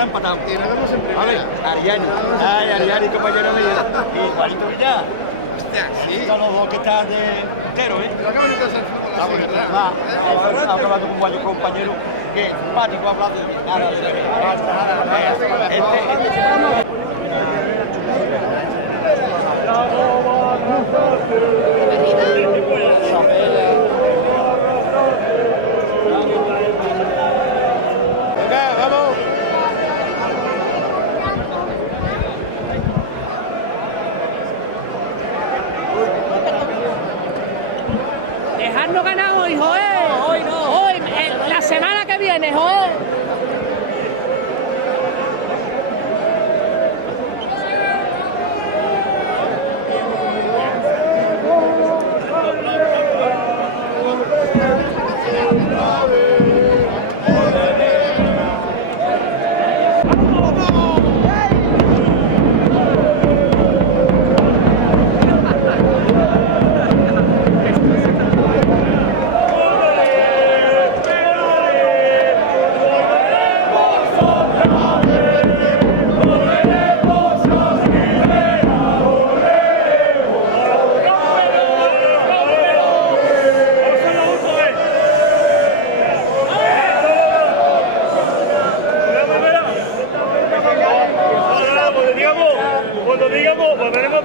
han empatado. Y nos vemos en primera. Vale, Ariani. Ay, Ariani, compañero mío. Y Juanito Villar. Hostia, sí. Son los dos que están de entero, ¿eh? Pero acá bonito es el fútbol así, ¿verdad? Va, hablando con un compañero que es simpático, hablando de nada, Venga, vamos. Dejarnos ganar hoy, joder. Hoy no. Hoy, la semana que viene, joder. Cuando digamos, volveremos.